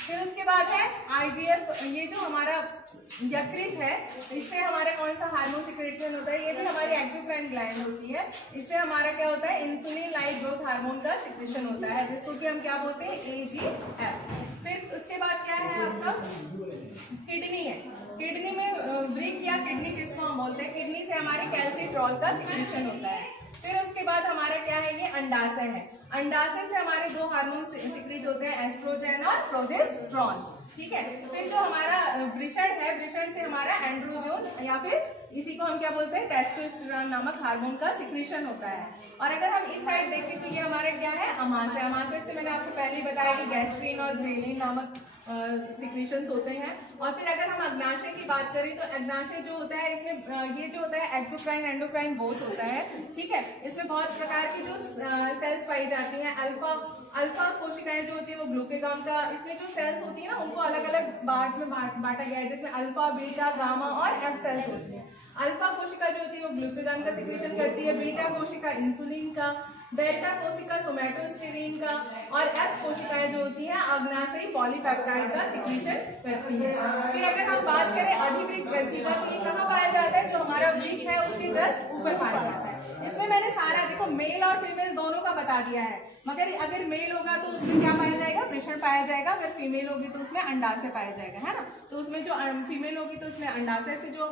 फिर उसके बाद है IGF, ये जो हमारा यकृत है, इससे हमारा कौन सा हार्मोन सिक्रेशन होता है, ये भी हमारी एक्सोक्राइन ग्लैंड होती है। इससे हमारा क्या होता है, इंसुलिन लाइक ग्रोथ हार्मोन का सिक्रेशन होता है, जिसको कि हम क्या बोलते हैं, AGF। फिर उसके बाद क्या है आपका, किडनी है। किडनी में ब्रिक या किडनी जिसको हम बोलते हैं, किडनी से हमारे कैल्सिट्रॉल का सिक्रेशन होता है। फिर उसके बाद हमारा क्या है, ये अंडाशय है। अंडाशय से हमारे दो हार्मोन सिक्रेट होते हैं, एस्ट्रोजन और प्रोजेस्टेरोन, ठीक है। फिर जो हमारा वृषण है, वृषण से हमारा एंड्रोजन या फिर इसी को हम क्या बोलते हैं, टेस्टोस्टेरोन नामक हार्मोन का सिक्रेशन होता है। और अगर हम इस साइड देखें तो ये हमारा क्या है, अमाशय। अमाशय से मैंने आपको पहले ही बताया कि गैस्ट्रीन और ग्रेलिन नामक सिक्रेशंस होते हैं। और फिर अगर हम अग्नाशय की बात करें तो अग्नाशय जो होता है, इसमें ये जो होता है एक्सोक्राइन एंडोक्राइन बोथ होता है, ठीक है। इसमें बहुत प्रकार की जो सेल्स पाई जाती हैं। अल्फा कोशिकाएं जो होती है वो ग्लूकेगॉन का, इसमें जो सेल्स होती है ना उनको अलग अलग पार्ट में बांटा गया है, जिसमें अल्फा, बीटा, गामा और एफ सेल्स होती है। अल्फा कोशिका जो होती है वो ग्लूकेगॉन का सिक्रेशन करती है, बीटा कोशिका इंसुलिन का, डेल्टा कोशिका सोमैटोस्टेरिन का, और एफ कोशिकाएं जो होती हैं अग्नाशयी पॉलीपेप्टाइड का सिक्रेशन करती है। फिर अगर हम बात करें अधिवृक्क ग्रंथि का, तो ये कहाँ पाया जाता है, जो हमारा वृक्क है उसके जस्ट ऊपर पाया जाता है। इसमें मैंने सारा देखो मेल और फीमेल दोनों का बता दिया है, मगर अगर मेल होगा तो उसमें क्या पाया जाएगा, वृषण पाया जाएगा। अगर फीमेल होगी तो उसमें अंडाशय पाया जाएगा, है ना। तो उसमें जो फीमेल होगी तो उसमें अंडाशय से जो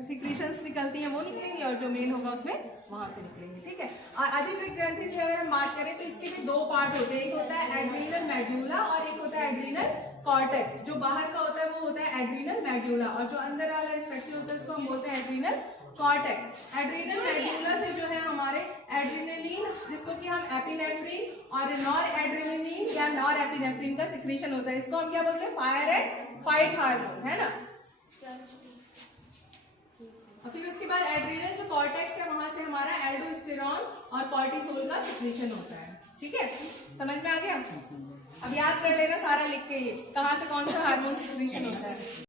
सिक्रीशंस निकलती हैं वो निकलेंगी, और जो मेल होगा उसमें वहां से निकलेंगे, ठीक है। और अधिवृक्क ग्रंथि की अगर हम बात करें तो इसके भी दो पार्ट होते हैं, एक होता है एड्रीनल मेड्यूला और एक होता है एड्रीनल कॉर्टेक्स। जो बाहर का होता है वो होता है एड्रीनल मेड्यूला, और जो अंदर वाला स्ट्रक्चर होता है उसको हम बोलते हैं एड्रीनल कॉर्टेक्स। एड्रीनल मेड्यूला से जो है हमारे एड्रेनलिन, जिसको कि हम एपिनेफ्रिन और नॉर एड्रेनलिन या नॉर एपिनेफ्रिन का सिक्रीशन होता है, इसको हम क्या बोलते हैं, फायर एंड फाइट हार्मोन, है ना। और फिर उसके बाद एड्रीनल जो कॉर्टेक्स है वहां से हमारा एल्डोस्टेरॉन और कॉर्टिसोल का सिक्रीशन होता है, ठीक है। समझ में आ गया। अब याद कर लेना सारा लिख के, ये कहाँ से कौन सा हार्मोन सिक्रीशन होता है।